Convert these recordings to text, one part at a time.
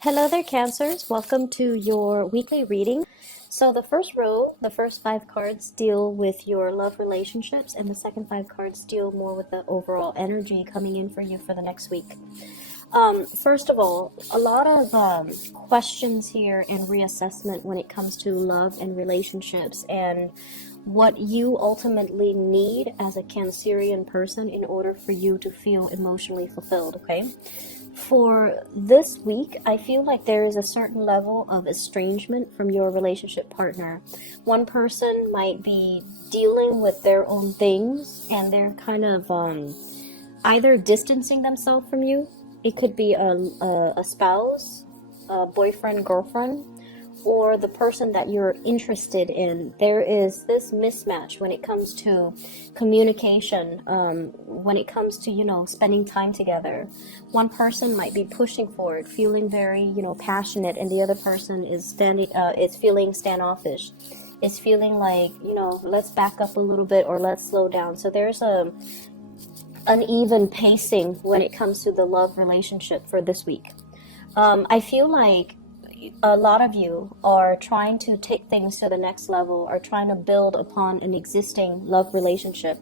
Hello there, Cancers. Welcome to your weekly reading. So, the first row, the first five cards deal with your love relationships, and the second five cards deal more with the overall energy coming in for you for the next week. First of all, a lot of questions here and reassessment when it comes to love and relationships and what you ultimately need as a Cancerian person in order for you to feel emotionally fulfilled, okay? For this week, I feel like there is a certain level of estrangement from your relationship partner. One person might be dealing with their own things and they're kind of either distancing themselves from you. It could be a spouse, a boyfriend, girlfriend, or the person that you're interested in. There is this mismatch when it comes to communication, when it comes to, spending time together. One person might be pushing forward, feeling very, passionate, and the other person is feeling standoffish. Is feeling like, let's back up a little bit or let's slow down. So there's a uneven pacing when it comes to the love relationship for this week. I feel like a lot of you are trying to take things to the next level, are trying to build upon an existing love relationship.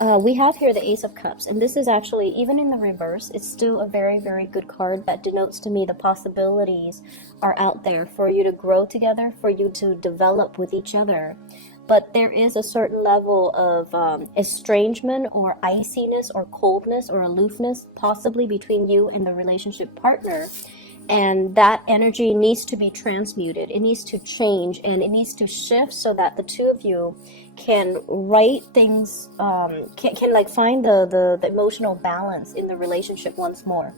We have here the Ace of Cups, and this is actually, even in the reverse, it's still a very, very good card that denotes to me the possibilities are out there for you to grow together, for you to develop with each other. But there is a certain level of estrangement or iciness or coldness or aloofness possibly between you and the relationship partner. And that energy needs to be transmuted. It needs to change and it needs to shift so that the two of you can write things, can like find the emotional balance in the relationship once more.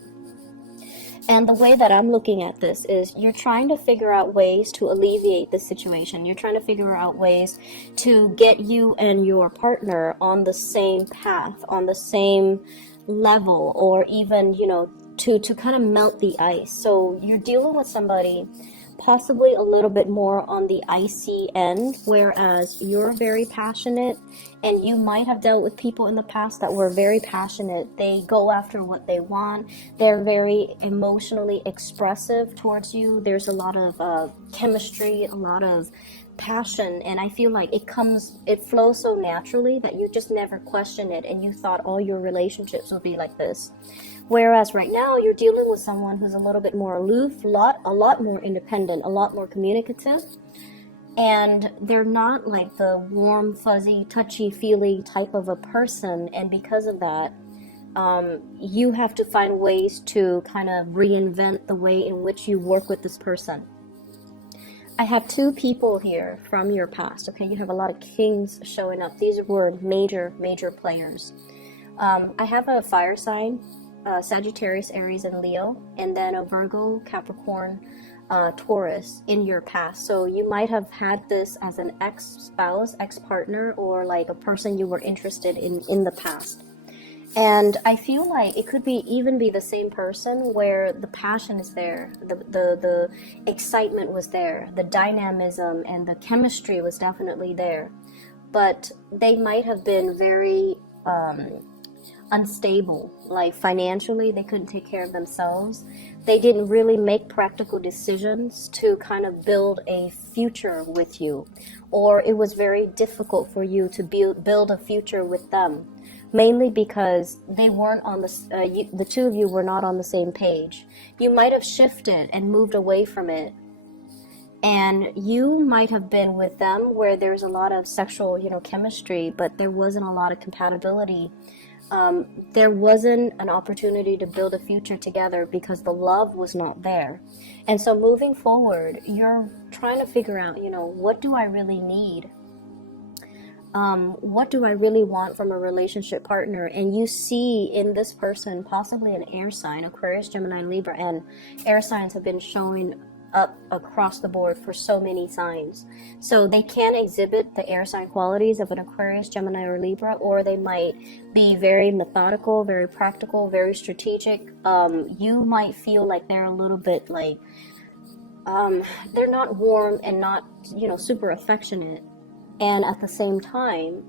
And the way that I'm looking at this is you're trying to figure out ways to alleviate the situation. You're trying to figure out ways to get you and your partner on the same path, on the same level, or even, to kind of melt the ice. So you're dealing with somebody possibly a little bit more on the icy end, whereas you're very passionate, and you might have dealt with people in the past that were very passionate. They go after what they want. They're very emotionally expressive towards you. There's a lot of chemistry, a lot of passion, and I feel like it flows so naturally that you just never question it, and you thought all your relationships would be like this. Whereas right now you're dealing with someone who's a little bit more aloof, a lot more independent, a lot more communicative, and they're not like the warm, fuzzy, touchy-feely type of a person. And because of that, you have to find ways to kind of reinvent the way in which you work with this person. I have two people here from your past. Okay, you have a lot of kings showing up. These were major, major players. I have a fire sign, Sagittarius, Aries, and Leo, and then a Virgo, Capricorn, Taurus in your past. So you might have had this as an ex-spouse, ex-partner, or like a person you were interested in the past. And I feel like it could even be the same person where the passion is there, the excitement was there, the dynamism and the chemistry was definitely there. But they might have been very unstable, like financially they couldn't take care of themselves. They didn't really make practical decisions to kind of build a future with you, or it was very difficult for you to build a future with them, mainly because they weren't on the two of you were not on the same page. You might have shifted and moved away from it, and you might have been with them where there's a lot of sexual, chemistry, but there wasn't a lot of compatibility. There wasn't an opportunity to build a future together because the love was not there. And so moving forward, you're trying to figure out, what do I really need? What do I really want from a relationship partner? And you see in this person possibly an air sign, Aquarius, Gemini, and Libra, and air signs have been showing up across the board for so many signs. So they can exhibit the air sign qualities of an Aquarius, Gemini, or Libra, or they might be very methodical, very practical, very strategic. You might feel like they're a little bit like, they're not warm and not, super affectionate. And at the same time,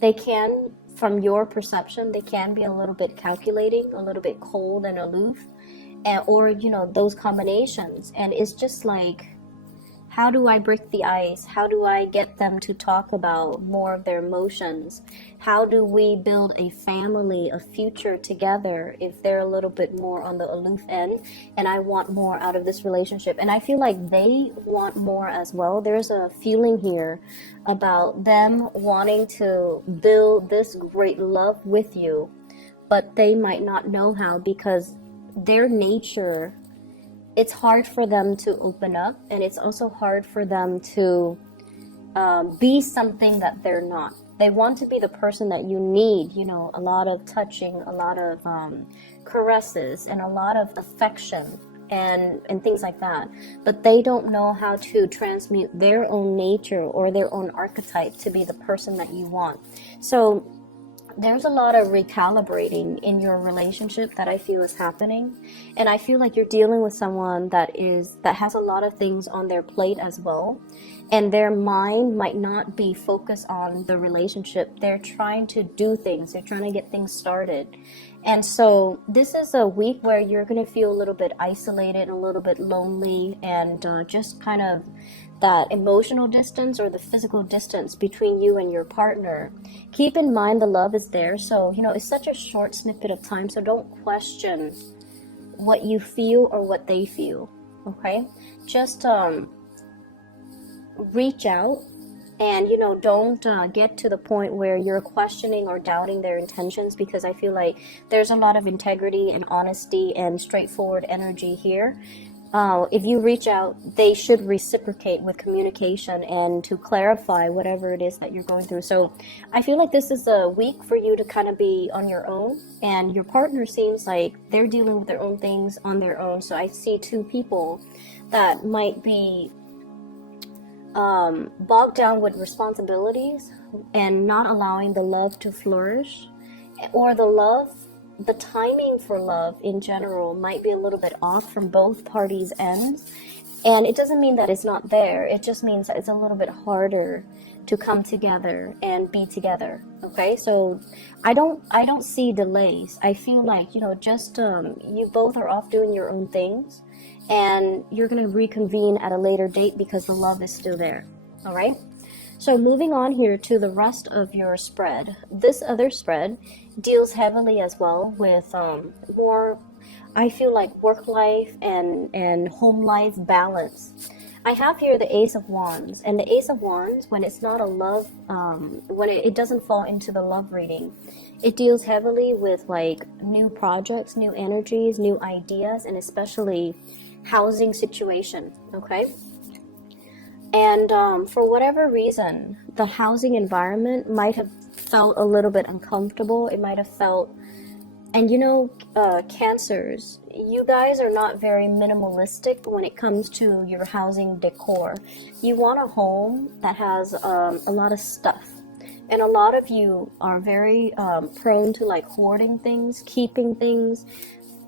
they can, from your perception, they can be a little bit calculating, a little bit cold and aloof. and, or you know, those combinations. And it's just like, how do I break the ice? How do I get them to talk about more of their emotions? How do we build a family, a future together if they're a little bit more on the aloof end and I want more out of this relationship? And I feel like they want more as well. There's a feeling here about them wanting to build this great love with you, but they might not know how, because their nature, it's hard for them to open up, and it's also hard for them to be something that they're not. They want to be the person that you need, you know, a lot of touching, a lot of caresses, and a lot of affection, and things like that. But they don't know how to transmute their own nature or their own archetype to be the person that you want. So there's a lot of recalibrating in your relationship that I feel is happening. And I feel like you're dealing with someone that has a lot of things on their plate as well. And their mind might not be focused on the relationship. They're trying to do things. They're trying to get things started. And so this is a week where you're going to feel a little bit isolated, a little bit lonely, and just kind of that emotional distance or the physical distance between you and your partner. Keep in mind the love is there. So, you know, it's such a short snippet of time. So don't question what you feel or what they feel. Okay? Just reach out, and, you know, don't get to the point where you're questioning or doubting their intentions, because I feel like there's a lot of integrity and honesty and straightforward energy here. If you reach out, they should reciprocate with communication and to clarify whatever it is that you're going through. So I feel like this is a week for you to kind of be on your own, and your partner seems like they're dealing with their own things on their own. So I see two people that might be bogged down with responsibilities and not allowing the love to flourish, or the timing for love in general might be a little bit off from both parties' ends. And it doesn't mean that it's not there. It just means that it's a little bit harder to come together and be together. Okay, so I don't see delays. I feel like, you know, just you both are off doing your own things, and you're going to reconvene at a later date because the love is still there. All right. So moving on here to the rest of your spread. This other spread deals heavily as well with more, I feel like, work life and home life balance. I have here the Ace of Wands, and the Ace of Wands, when it's not a love, when it doesn't fall into the love reading, it deals heavily with like new projects, new energies, new ideas, and especially housing situation. Okay. And for whatever reason, the housing environment might have felt a little bit uncomfortable. It might have felt, and you know, Cancers, you guys are not very minimalistic when it comes to your housing decor. You want a home that has a lot of stuff. And a lot of you are very prone to like hoarding things, keeping things,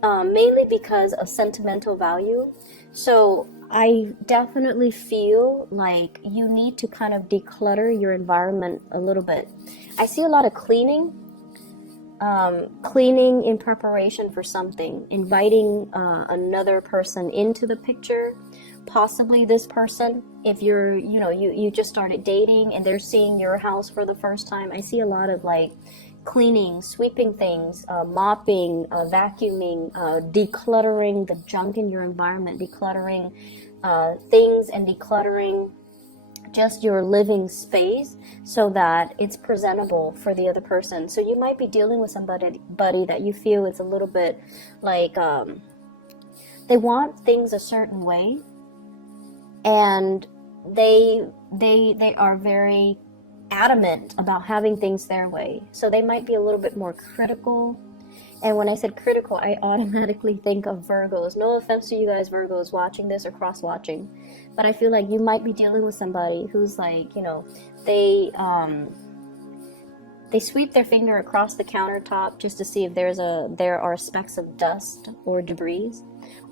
mainly because of sentimental value. So I definitely feel like you need to kind of declutter your environment a little bit. I see a lot of cleaning in preparation for something, inviting another person into the picture, possibly this person, if you're, you know, you just started dating and they're seeing your house for the first time. I see a lot of like cleaning, sweeping things, mopping, vacuuming, decluttering the junk in your environment, decluttering things, and decluttering just your living space so that it's presentable for the other person. So you might be dealing with somebody that you feel is a little bit like they want things a certain way, and they are very adamant about having things their way. So they might be a little bit more critical. And when I said critical, I automatically think of Virgos. No offense to you guys Virgos watching this or cross watching, but I feel like you might be dealing with somebody who's like, you know, They sweep their finger across the countertop just to see if there are specks of dust or debris,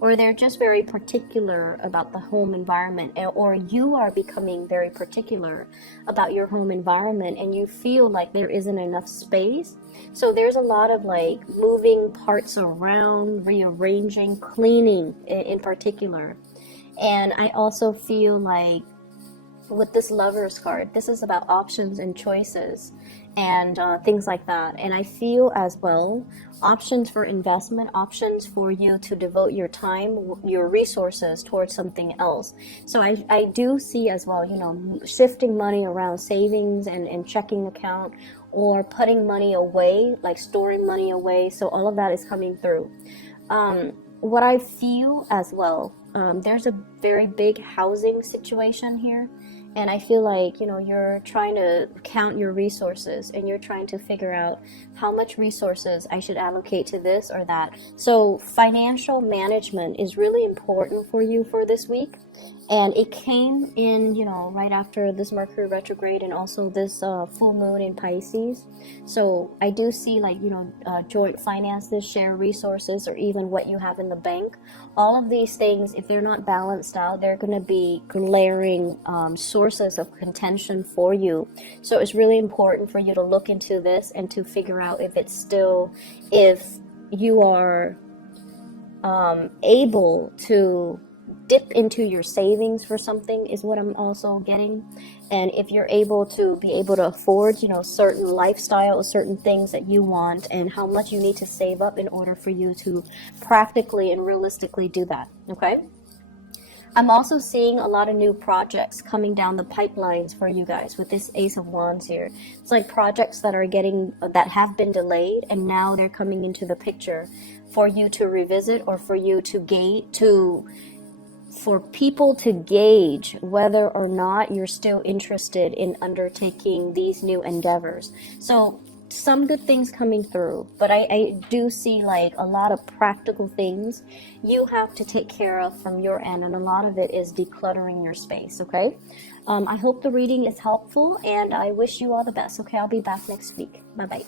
or they're just very particular about the home environment, or you are becoming very particular about your home environment and you feel like there isn't enough space. So there's a lot of like moving parts around, rearranging, cleaning in particular. And I also feel like with this Lovers card, this is about options and choices and things like that. And I feel as well options for investment, options for you to devote your time, your resources towards something else. So I do see as well, you know, shifting money around, savings and checking account, or putting money away, like storing money away. So all of that is coming through. What I feel as well, there's a very big housing situation here. And I feel like, you know, you're trying to count your resources and you're trying to figure out how much resources I should allocate to this or that. So financial management is really important for you for this week. And it came in, you know, right after this Mercury retrograde and also this full moon in Pisces. So I do see like, you know, joint finances, share resources, or even what you have in the bank. All of these things, if they're not balanced out, they're going to be glaring sources of contention for you. So it's really important for you to look into this and to figure out if you are able to dip into your savings for something is what I'm also getting. And if you're able to afford, you know, certain lifestyles, certain things that you want, and how much you need to save up in order for you to practically and realistically do that. Okay. I'm also seeing a lot of new projects coming down the pipelines for you guys with this Ace of Wands here. It's like projects that have been delayed and now they're coming into the picture for you to revisit, or for you for people to gauge whether or not you're still interested in undertaking these new endeavors. So some good things coming through, but I do see like a lot of practical things you have to take care of from your end, and a lot of it is decluttering your space. Okay. I hope the reading is helpful, and I wish you all the best. Okay, I'll be back next week. Bye bye.